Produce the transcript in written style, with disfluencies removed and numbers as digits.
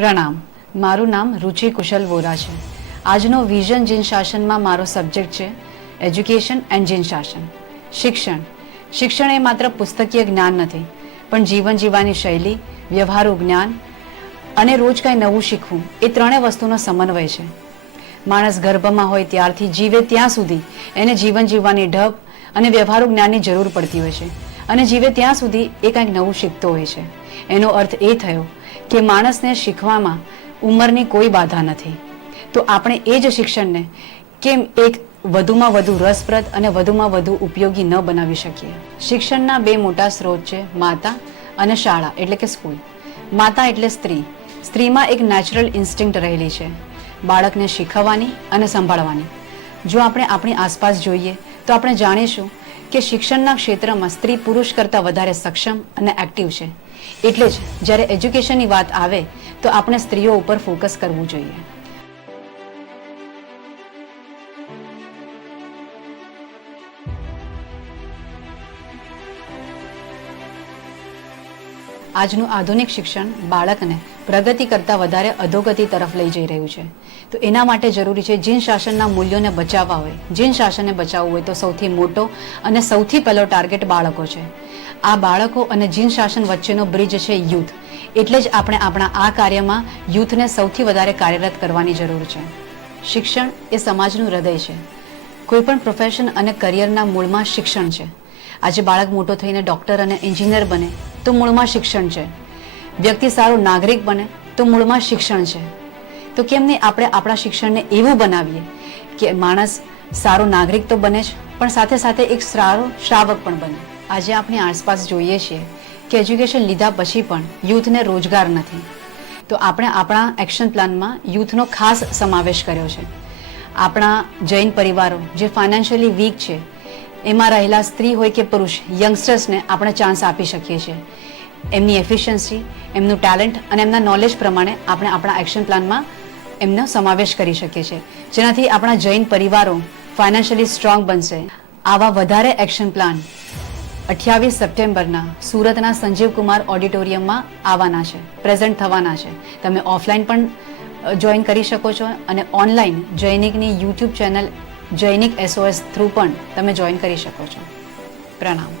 પ્રણામ. મારું નામ રુચિ કુશલ વોરા છે. આજનો વિઝન જીન શાસનમાં મારો સબ્જેક્ટ છે એજ્યુકેશન એન્ડ જીન શાસન. શિક્ષણ એ માત્ર પુસ્તકીય જ્ઞાન નથી, પણ જીવન જીવવાની શૈલી, વ્યવહારુ જ્ઞાન અને રોજ કંઈ નવું શીખવું એ ત્રણેય વસ્તુનો સમન્વય છે. માણસ ગર્ભમાં હોય ત્યારથી જીવે ત્યાં સુધી એને જીવન જીવવાની ઢબ અને વ્યવહારુ જ્ઞાનની જરૂર પડતી હોય છે, અને જીવે ત્યાં સુધી એ કંઈક નવું શીખતો હોય છે. એનો અર્થ એ થયો કે માણસને શીખવામાં ઉંમરની કોઈ બાધા નથી. તો આપણે એ જ શિક્ષણને કેમ એક વધુમાં વધુ રસપ્રદ અને વધુમાં વધુ ઉપયોગી ન બનાવી શકીએ? શિક્ષણના બે મોટા સ્ત્રોત છે, માતા અને શાળા એટલે કે સ્કૂલ. માતા એટલે સ્ત્રી. સ્ત્રીમાં એક નેચરલ ઇન્સ્ટિંક્ટ રહેલી છે, બાળકને શીખવવાની અને સંભાળવાની. જો આપણે આપણી આસપાસ જોઈએ તો આપણે જાણીશું કે શિક્ષણના ક્ષેત્રમાં સ્ત્રી પુરુષ કરતાં વધારે સક્ષમ અને એક્ટિવ છે. એટલે જ જ્યારે એજ્યુકેશનની વાત આવે તો આપણે સ્ત્રીઓ ઉપર ફોકસ કરવું જોઈએ. આજનું આધુનિક શિક્ષણ બાળકને પ્રગતિ કરતાં વધારે અધોગતિ તરફ લઈ જઈ રહ્યું છે. તો એના માટે જરૂરી છે જીન શાસનના મૂલ્યોને બચાવવા હોય. જીન શાસનને બચાવવું હોય તો સૌથી મોટો અને સૌથી પહેલો ટાર્ગેટ બાળકો છે. આ બાળકો અને જીન શાસન વચ્ચેનો બ્રિજ છે યુથ. એટલે જ આપણે આપણા આ કાર્યમાં યુથને સૌથી વધારે કાર્યરત કરવાની જરૂર છે. શિક્ષણ એ સમાજનું હૃદય છે. કોઈ પણ પ્રોફેશન અને કરિયરના મૂળમાં શિક્ષણ છે. આજે બાળક મોટો થઈને ડૉક્ટર અને એન્જિનિયર બને તો મૂળમાં શિક્ષણ છે. વ્યક્તિ સારો નાગરિક બને તો મૂળમાં શિક્ષણ છે. તો કેમ નહીં આપણે આપણા શિક્ષણને એવું બનાવીએ કે માણસ સારો નાગરિક તો બને જ, પણ સાથે સાથે એક સારો શ્રાવક પણ બને. આજે આપણી આસપાસ જોઈએ છીએ કે એજ્યુકેશન લીધા પછી પણ યુથને રોજગાર નથી. તો આપણે આપણા એક્શન પ્લાનમાં યુથનો ખાસ સમાવેશ કર્યો છે. આપણા જૈન પરિવારો જે ફાઇનાન્શિયલી વીક છે એમાં રહેલા સ્ત્રી હોય કે પુરુષ યંગસ્ટર્સને આપણે ચાન્સ આપી શકીએ છીએ. એમની એફિશિયન્સી, એમનું ટેલેન્ટ અને એમના નોલેજ પ્રમાણે આપણે આપણા એક્શન પ્લાનમાં એમનો સમાવેશ કરી શકીએ છીએ, જેનાથી આપણા જૈન પરિવારો ફાઇનાન્શિયલી સ્ટ્રોંગ બનશે. આવા વધારે એક્શન પ્લાન 28 સપ્ટેમ્બરના સુરતના સંજીવ કુમાર ઓડિટોરિયમમાં આવવાના છે, પ્રેઝન્ટ થવાના છે. તમે ઓફલાઈન પણ જોઈન કરી શકો છો અને ઓનલાઈન જૈનિકની YouTube channel Jainik SOS through પણ તમે જોઈન કરી શકો છો. પ્રણામ.